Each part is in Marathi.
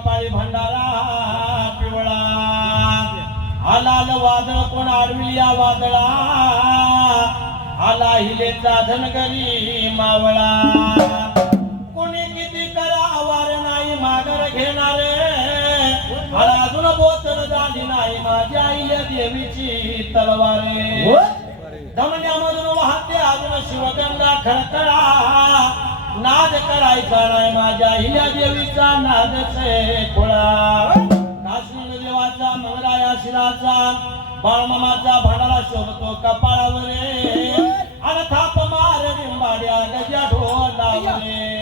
कपाळी भंडारा पिवळा. आलाल वादळ कोण आडवी या वादळा? आला हिलेचा धनगरी मावळा. कोणी किती करा वार नाही माघार घेणारे? मला अजून बोचर झाली नाही माझ्या आईल्या देवीची तलवारे. धमन्यामधून वाहते अजून शिवगंगा खळखळा नाद करायचा नाही माझ्या हिल्या देवीचा नादचे खुळा. काश्मीर देवाचा मंगराया शिराचा बाळमामाचा भांडारा शोभतो कपाळावर. अनथाप मार निंबाड्या गजा ढोलावरे.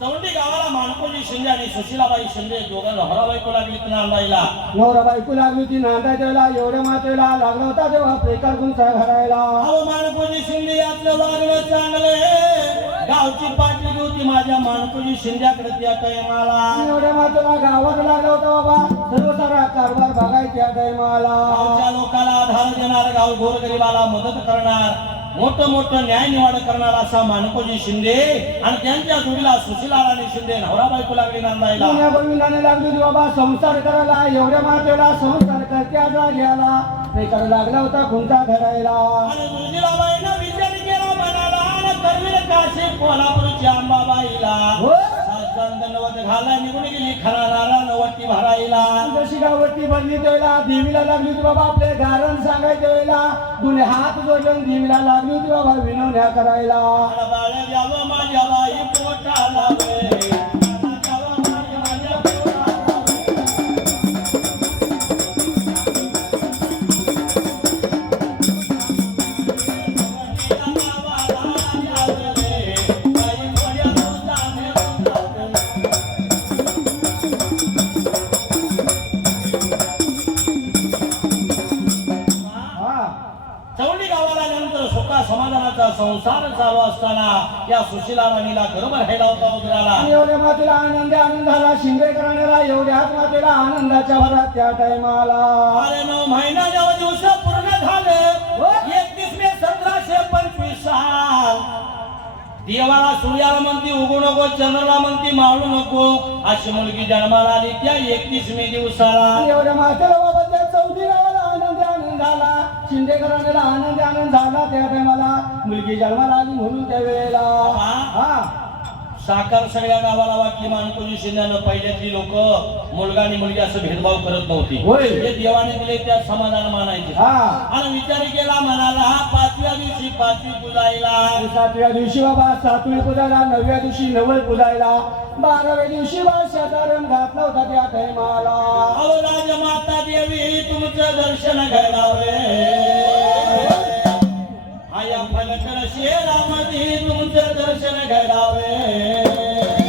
चौंडी गावाला मानकोजी शिंदे आणि सुशीलाबाई शिंदे दोघं लहराबाई लागली नांदायला. नवरा बायको लागली नांदायच्या वेळेला एवढ्या मातेला लागला होता तेव्हा प्रेकार गुंचा घरायला अहो मानकोजी शिंदे यातलं वागणं चांगलं. गावची पाठी होती माझ्या मानकोजी शिंद्याकडे त्या टायमाला. एवढ्या मातेला गावात लागला होता बाबा. सर्व सारा कारभार बघायच्या टायमाला. गावच्या लोकाला आधार देणार गाव गोरगरिबाला मदत करणार. मोठं मोठं न्याय निवाड करणार असा मानकोजी शिंदे आणि त्यांच्या जोडीला सुशीला राणी शिंदे नवरा बायको लागली नांदायला. लागली बाबा संसार करायला एवढ्या मातेला संसार करत्या जाग्याला प्रेकार लागला होता गुंचा घरायला आणि सुशीलाबाईनं विचार केला आणि करवीर काशी कोल्हापूरच्या अंबाबाईला. हो नवत घाला निघून गेली खरा नवटी भरायला. जशी गावठी बनली त्यावेळेला देवीला लागली होती बाबा आपले गारण सांगायच्या वेळेला. दोन्ही हात जोडून देवीला लागली होती बाबा विनवण्या करायला. बाळ द्यावं माझ्या बाई पोटाला संसार चालू असताना या सुशीला राणीला घरोबर राहिला होता उदराला. एवढ्या मातेला आनंद आनंद झाला शिंदे करण्याला एवढ्याच मातेला आनंदाच्या भरात त्या टायमाला अरे नऊ महिना नऊ दिवस पूर्ण झाले एकतीस मे सतराशे पंचवीस साल. देवाला सूर्याला म्हणती उगू नको चंद्राला म्हणती मावळू नको. अशी मुलगी जन्माला आली त्या एकतीस मे दिवसाला. एवढ्या मातेला शिंदे करण्याला आनंद आनंद झाला त्या टायमाला. मुलगी जन्माला आली म्हणून त्या वेळेला हा. साकार सगळ्या गावाला वाटली मानकोजी शिंद्यानं पहिल्यातली लोक मुलगा आणि मुलगी असं भेदभाव करत नव्हती. होय. जे देवाने दिले त्यात समाधान मानायचे. हा. आणि विचार केला म्हणाला हा पाचव्या दिवशी पाचवी पुजायला सातव्या दिवशी बाबा सातवी पुजायला नवव्या दिवशी नवल पुजायला बाराव्या दिवशी बा शेजारण घातला होता त्या टायमाला. अहो राजमाता देवी तुमचं दर्शन घडावे. माया या फलकर शेरामध्ये तुमचं दर्शन घडावे.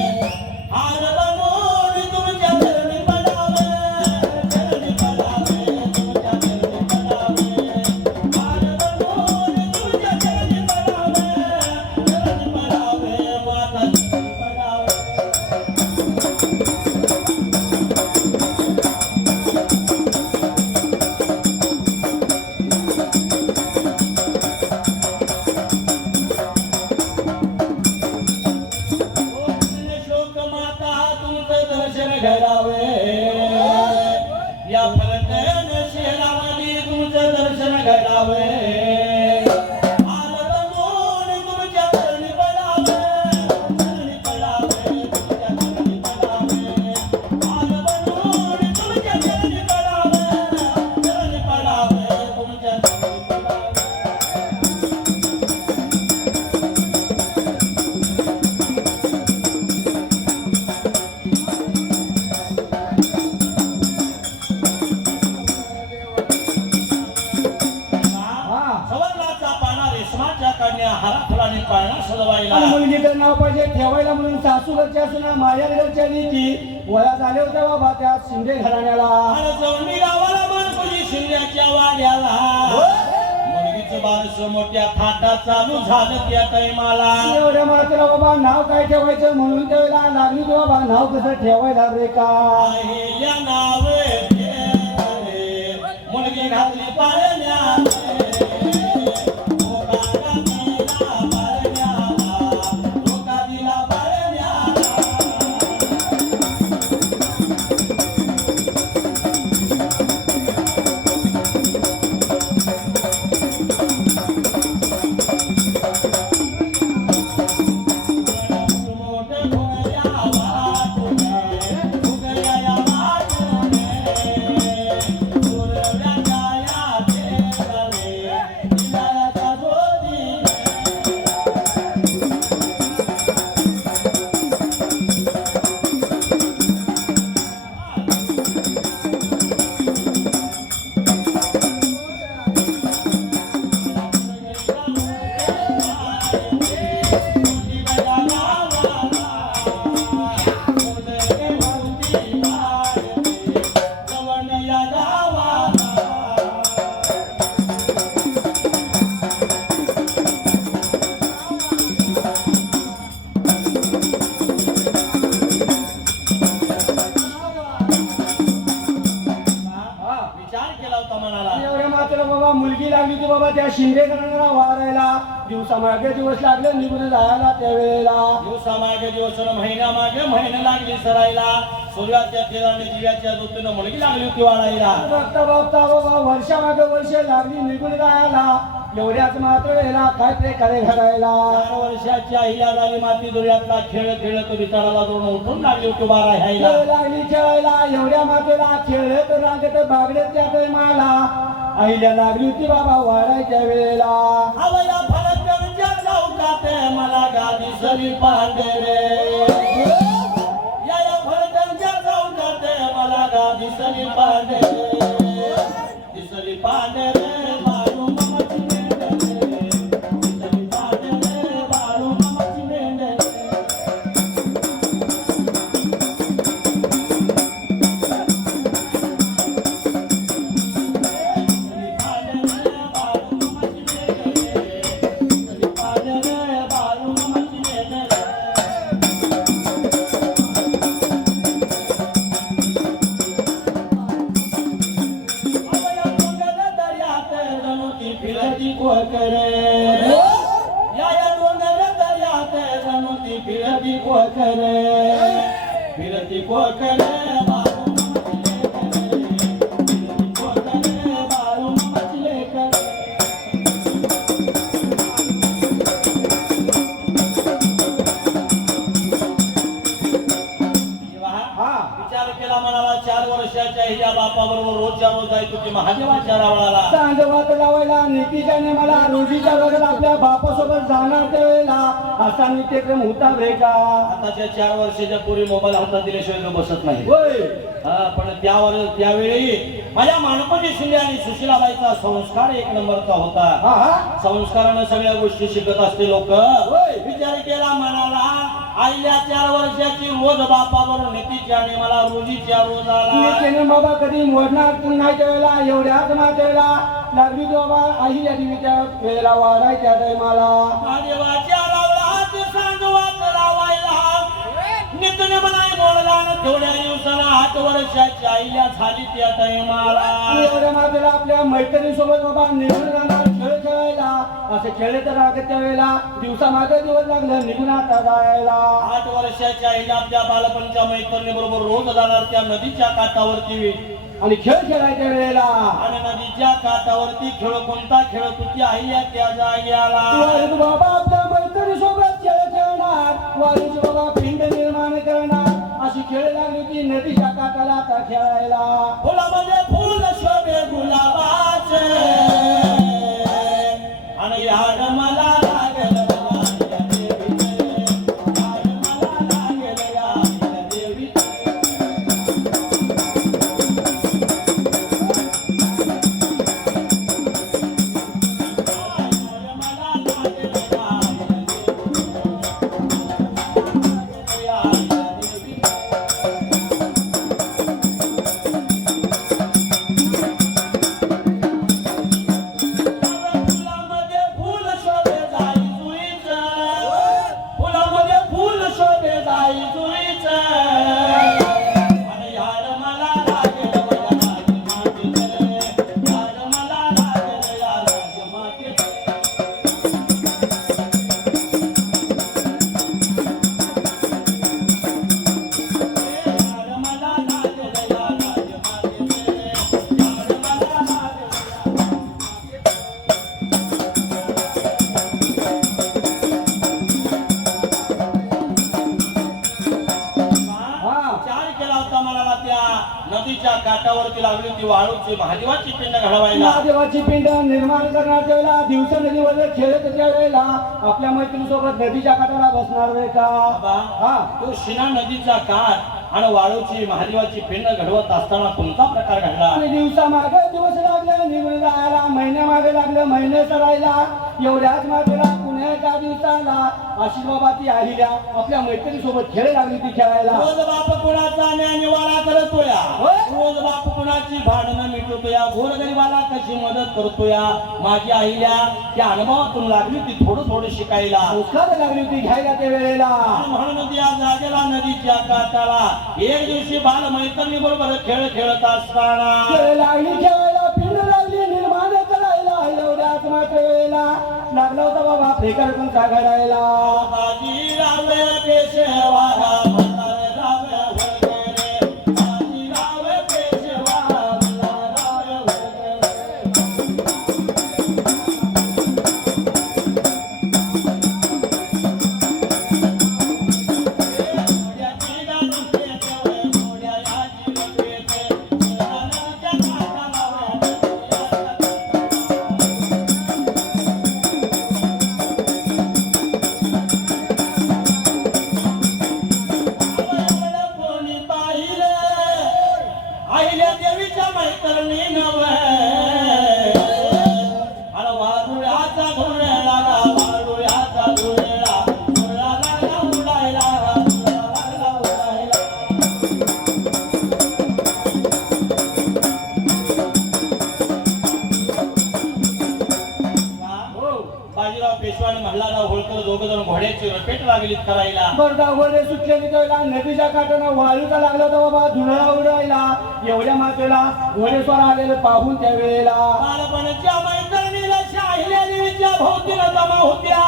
દર્શન કરાવે वया झाले होत्या बाबा त्या शिंदे घराण्याला. आणि जवळी गावाला मानकोजी शिंद्याच्या वाड्याला. मुलगीचं बारस मोठ्या थाटात चालू झालं त्या टाइमाला एवढ्या मात्र बाबा नाव काय ठेवायचं म्हणून त्यावेळेला लागली की बाबा नाव कसं ठेवायला रे का? आईल्या नावे मुलगी घातली पाळण्यात मनाला. एवढ्या मात्र बाबा मुलगी लागली की बाबा त्या शिंदे घराण्याला वारायला. दिवसा मागे दिवस लागले निघून जायला त्यावेळेला. दिवसामागे दिवस महिन्यामागे महिने लागली सरायला. सूर्याच्या तेलाने दिव्याच्या मुलगी लागली होती वाढायला बघता बघता बाबा वर्षामागे वर्ष लागली निघून जायला. एवढ्याच मात्र वेळेला काय प्रकारे घडायला? चार वर्षाची आईला झाली माती दुर्यातला खेळ खेळत विचाराला दोन उठून लागली होती बारा ह्यायला. लागली खेळायला. एवढ्या मात्र खेळत रांगत बागडत त्या माला. आईला लागली होती बाबा वारायच्या वेळेला. आवया फलकच्या चौकात मला गादी सरी पांडे रे या या फलकच्या चौकात मला गादी सरी पांडे दिसली पांडे रे महादेवाच्या रावळाला लावायला नीतीच्या नेमाला रोजीच्या रोजात आपल्या बापासोबत जाणार त्यावेळेला असा नित्यक्रम होता रे का? आताच्या चार वर्षाच्या पूर्वी मोबाईल हातात दिल्याशिवाय तो बसत नाही. होय. हा, पण त्यावर त्यावेळी माझ्या मानपती शिंदे आणि सुशीलाबाईचा संस्कार एक नंबरचा होता. हा हा. संस्कारानं सगळ्या गोष्टी शिकत असते लोक. होय. आईल्या चार वर्षाची रोज बापावर नीतीची आणि मला रोजीच्या रोज आला बाबा कधी मोडणार नाही त्यावेळेला एवढ्याच मातेला लागली की बाबा आई या देवीच्या वेळेला वाढायच्या टायमाला. महादेवाच्या रावळात सांगवात लावायला. नितीने मनाई मोडला न तेवढ्या दिवसाला आठ वर्षाच्या आईल्या झाली त्या टायमाला. एवढ्या मातेला आपल्या मैत्रिणीसोबत बाबा निघून जाणार. असे खेळले तर लागत त्यावेळेला दिवसा मागे दिवस लागलं निघून आता जायला. आठ वर्षाच्या आईला आपल्या बालपणच्या मैत्रिणी बरोबर रोज जाणार त्या नदीच्या काठावरती. आणि खेळ खेळायच्या वेळेला. आणि नदीच्या काठावरती खेळ कोणता खेळत होती आई त्या जाग्याला. बाबा आपल्या मैत्रिणी सोबत खेळ खेळणार. वारीत बाबा पिंड निर्माण करणार. अशी खेळ लागली की नदीच्या काठाला आता खेळायला. फुलामध्ये फुल आपल्या मैत्रिणीसोबत नदीच्या काठाला बसणार नाही का? हा. तो शिना नदीचा काठ आणि वाळूची महादेवाची पिंड घडवत असताना कोणता प्रकार घडला? आणि दिवसा मागे दिवस लागले निघून जायला महिन्या मागे लागले महिने सरायला. एवढ्याच मागेला पुण्याच्या दिवसाला आशिष बाबा ती आहिल्या आपल्या मैत्रिणीसोबत खेळ लागली ती खेळायला. रोज बाप कुणाचा न्याय निवारा करतोया? होय. रोज बाप कुणाची भांडणं मिटवतोया? गोरगरीबाला कशी मदत करतोया? माझी आईल्या त्या अनुभवातून लागली ती थोडं थोडं शिकायला. संस्कार लागली होती घ्यायला त्या वेळेला. म्हणून त्या जागेला नदीच्या काठाला एक दिवशी बाल मैत्रिणी बरोबर खेळ खेळत असताना. खेळ लागली खेळायला एवढ्याच वेळेला लागला होता बाबा फेकर कोणता घडायला बाजीराव पेशवा आणि मल्हारराव होळकर दोघ जण घोड्याची रपेट लागलीत करायला. बरदा वडे सुटलेली त्याला नदीच्या काठानं वाळूचा लागला होता बाबा धुळा उडायला. एवढ्या मातेला घोडेस्वर आलेले पाहून त्या वेळेला बालपणाच्या मैत्रिणीला शाहिल्या देवीच्या भोवतीला जमा होत्या.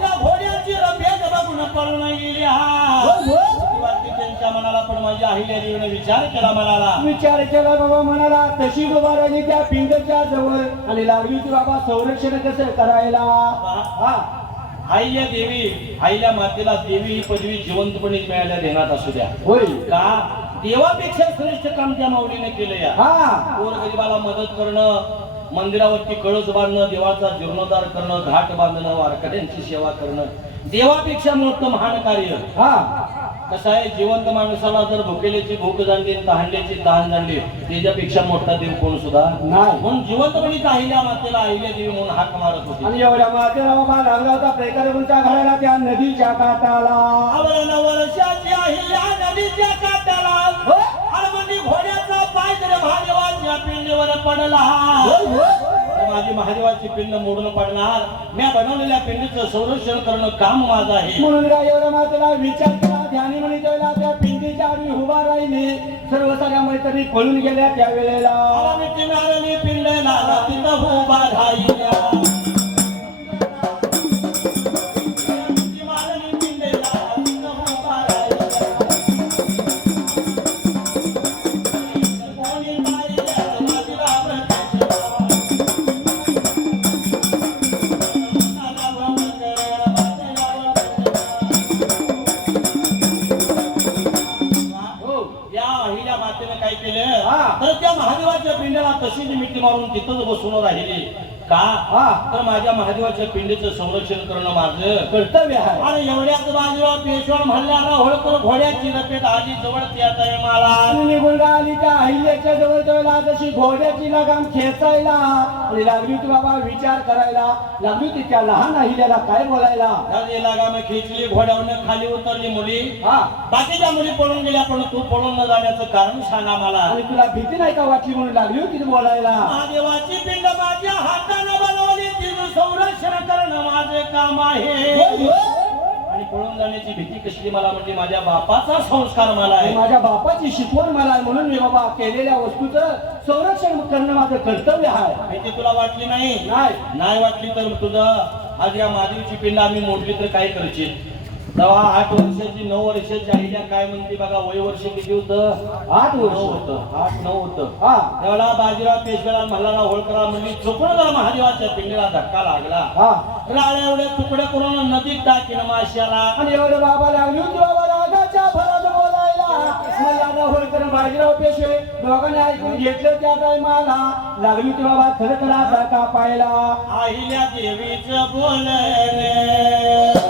त्या घोड्याची रपेट बघून पळून गेल्या होय, होय. वाटते त्यांच्या मनाला पण माझ्या अहिल्या देवीने विचार केला मनाला विचार केला बाबा म्हणाला तशी राहिली त्या पिंडच्या जवळ आणि लागली होती बाबा संरक्षण कसं करायला? हा. आईल्या देवी आईल्या मातेला देवी ही पदवी जिवंतपणे मिळाल्या देण्यात असू द्या. होय. का? देवापेक्षा श्रेष्ठ काम त्या माऊलीने केलं या. हा. गोरगरिबाला मदत करणं मंदिरावरती कळस बांधणं देवाचा जीर्णोद्धार करणं घाट बांधणं वारकऱ्यांची सेवा करणं देवापेक्षा मोठं महान कार्य. हा. कसं आहे जिवंत माणसाला जर भुकेल्याची भूक जाणली तहानल्याची तहान जाणली त्याच्यापेक्षा मोठा देव कोण सुद्धा? नाही. म्हणून जिवंतपणीच अहिल्या मातेला अहिल्या देवी म्हणून हाक मारत होती. आणि एवढ्या मातेला बाबा लागला होता प्रेकरच्या घराला त्या नदीच्या काठाला. आवरण वर्षाची अहिल्या नदीच्या काठाला. हनुमंती घोड्याचा पाय महादेवाच्या पिंडीवर पडला. होय, होय. तर माझी महादेवाची पिंड मोडून पडणार. मी बनवलेल्या पिंडीचं संरक्षण करणं काम माझं आहे. म्हणून एवढ्या मातेला विचार केला ध्यानी म्हणे त्यावेळेला त्या पिंडीच्या आडवी उभा राहिली. सर्व साऱ्या मैत्रिणी पळून गेल्या त्या वेळेला. मला मिठी मिळालेली पिंडला तिथं उभा राहिल्या. महादेवाच्या पिंडीचं संरक्षण करणं माझं. कर्तव्य आहे. आणि एवढ्याच बाजूला पेशवा म्हणल्याला होळकर घोड्याची रपेट आधी जवळ येत आहे मला निघून आली त्या अहिल्याच्या जवळ जवळ जशी घोड्याची लगाम खेचायला आणि लागली होती बाबा विचार करायला. लागली होती त्या लहान अहिल्याला काय बोलायला? लागाम खेचली घोड्यावरनं खाली उतरली मुली. हा. बाकीच्या मुली पळून गेल्या पण तू पळून न जाण्याचं कारण सांगा मला. आणि तुला भीती नाही का वाटली म्हणून लागली होती ती बोलायला? महादेवाची पिंड माझ्या हाताने बनवली. तिचं संरक्षण करणं माझे काम आहे. आणि पळून जाण्याची भीती कसली मला म्हणजे माझ्या बापाचा संस्कार मला आहे. माझ्या बापाची शिकवण मला आहे म्हणून मी बाबा केलेल्या वस्तूचं संरक्षण करणं माझं कर्तव्य आहे. भीती तुला वाटली नाही? नाही. नाही वाटली तर तुझं आज या महादेवची पिंड आम्ही मोडली तर काय करशील? तेव्हा आठ वर्षाची नऊ वर्षाची आईल्या काय म्हणते बघा वय वर्ष किती होतं? आठ वर्ष होतं. आठ नऊ होतं. हा त्यावेळेला बाजीराव पेशवेला मल्हारराव होळकरा म्हणजे चुकून जर महादेवाच्या पिंडीला धक्का लागला. हा. राळ्या एवढे तुकडे करून नदीत टाकीन माश्याला. आणि एवढं बाबा लागली होती बाबा रागाच्या भरात बोलायला मला होळकर बाजीराव पेशवे दोघांनी ऐकून घेतलं त्या टायमाला. लागली ती बाबा देवीचं चातुर्य वागणे आता आता नजरे दादाला रावण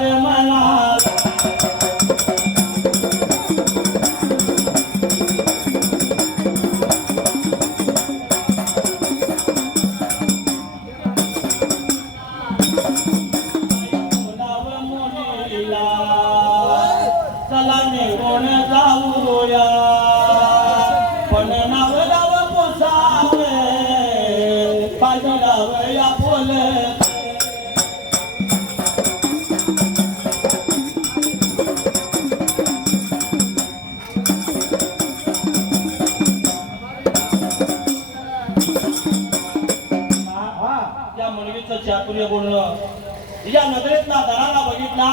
विचार मनाला मुलगीचं चातुर्य बोलणं. तिच्या नजरेतला दरारा बघितला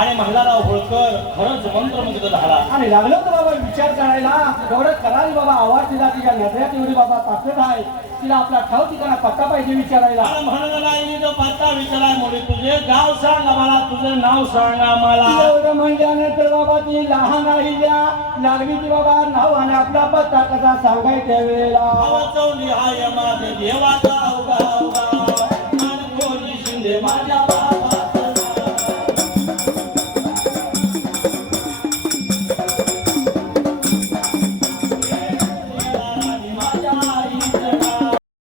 आणि मल्हारराव होळकर खरंच मंत्रमुग्ध झाला. आणि लागलं तर बाबा विचार करायला. एवढं कराल बाबा आवाज तिला तिच्या नजऱ्यात एवढी बाबा ताकद आहे. तिला आपला ठाव ठिकाणा पत्ता पाहिजे विचारायला. म्हणलं नाही जो पत्ता विचाराय मुली तुझे गाव सांग मला तुझं नाव सांगा मला एवढं म्हणल्यानंतर बाबा ती लहान आहे द्या लागली ती बाबा नाव आणि आपला पत्ता कसा सांगायच्या वेळेला भावाचौली हाय माझे देवाचा Maria Paz.